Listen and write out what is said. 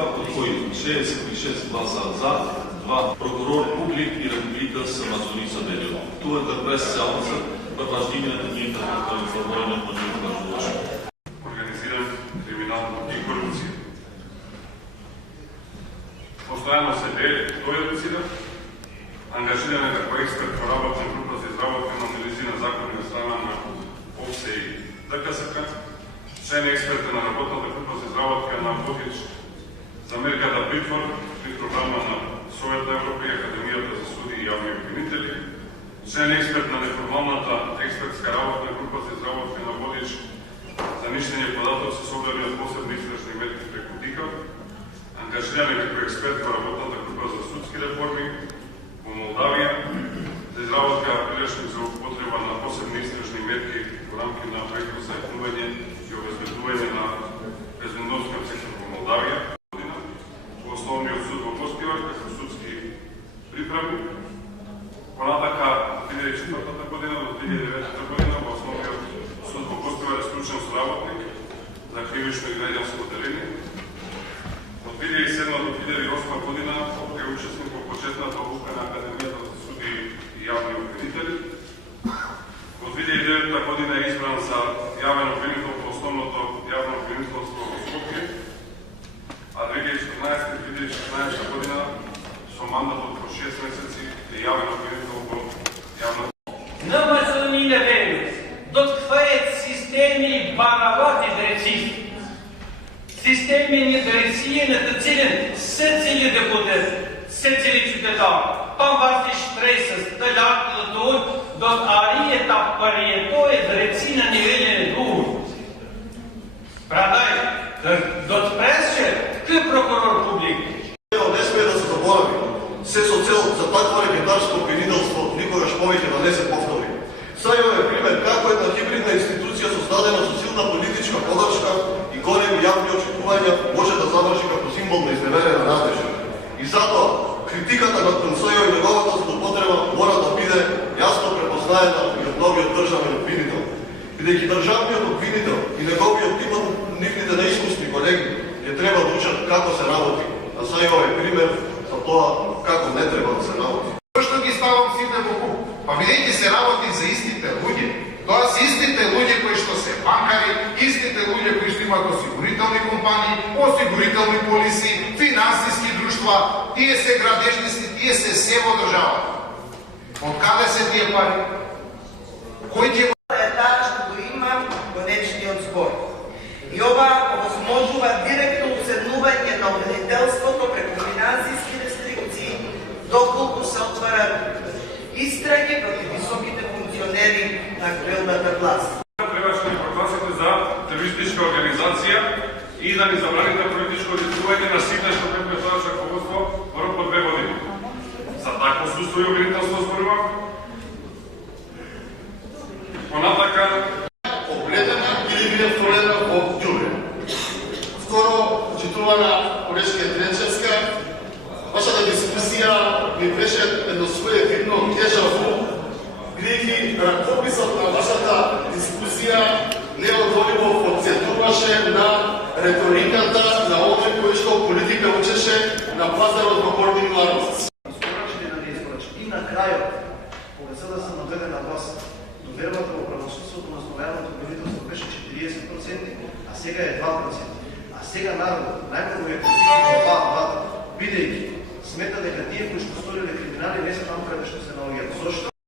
Од кои 66 гласа за, 2 прокурор публик и република се мазуница делио. Тоа е да пресцелница предваждимината дните на информирање на журналистички. Организиран криминал и корупција. Постојано се тој рецидив, ангажиран е како експерт во работна група за изработка на анализи на закони на страна на ОВСЕ и ДКСК, член експерт на работната група за изработка на водич за мерката притвор при програма на Совет на Европа и Академијата за суди и јавни обвинители, член експерт на неформалната експертска работна група за изработка на водич за ништење податоци собрани од посебни истражни мерки преку ДИКА, ангажиран е како експерт во работната група за судски реформи во Молдавија, за изработка прилешник за употреба на посебни истражни мерки во рамки на проектот за екнување и обезбедување на безбедносниот сектор во Молдавија, во Основниот суд во Поспивар како судски приправник. Понатака 2004 година до 2009 година во Основниот суд во Поспивар е стручен соработник за кривично и граѓанско деление. Од 2007 до 2008 година е учесник во почетната обука на Академијата за суди и јавни обвинители. Во 2009 година е избран за јавен обвинител во Основното јавно обвинителство во Скопје, а 2014-2016 година со мандатот по 6 месеци е јавен обвинител во јавна. Намазвани невеност, дотквајат системи баравати дрецисти. Системи недорисијената целен се цели да будат, се цели чудета. Памбарти штресас, талјакта тој, дот аријета парието е дрецина невелене дур. Прадај, дот пресче, кој прокурор публик? Не смее да се заборави. Се со цел за такво рекетарско обвинителство никогаш повеќе да не се повтори. Сајо е пример како една хибридна институција создадена со силна политичка подршка и големи јавни очекувања може да заврши како символ на изневерена надежда. И затоа критиката на Сајо и неговата злоупотреба мора да биде јасно препознаена и од новиот државен обвинител. Бидејќи државниот обвинител и неговиот тим од нивните неискусни колеги ќе треба да учат како се работи, а Сајо е пример за тоа како не треба да се работи. Зошто ги ставам сите во куп? Па бидејќи се работи за истите луѓе. Тоа се истите луѓе кои што се банкари, истите луѓе кои што имаат осигурителни компании, осигурителни полиси, финансиски друштва, тие се градежници, тие се во државата. Од каде се тие пари? Кој ќе што го има во нечниот збор. И ова овозможува директно уседнување на обвинителството преку финансиски рестрикции, доколку се отварат истраги против високите функционери на актуелната власт. Требаше да прогласите за терористичка организација и да ни забраните политичко одредување на сите што бе предлагаш раководство во рок од 2 години. За такво судство и обвинителство зборувам. Понатака Огледана или биде вторена во ѓубре. Скоро читувана колешка Тренчевска, вашата дискусија ми беше едно своје видно тежаво, бидејќи ракописот на вашата дискусија неодвојливо подсетуваше на реториката на оној кој што политика учеше на пазарот во Горни Милановец. И на крајот, кога се да се наведе на власт, довербата во правосудството на основајаното правителство беше 40%, а сега е 2%. А сега народот најмногу е критикуван за 2%.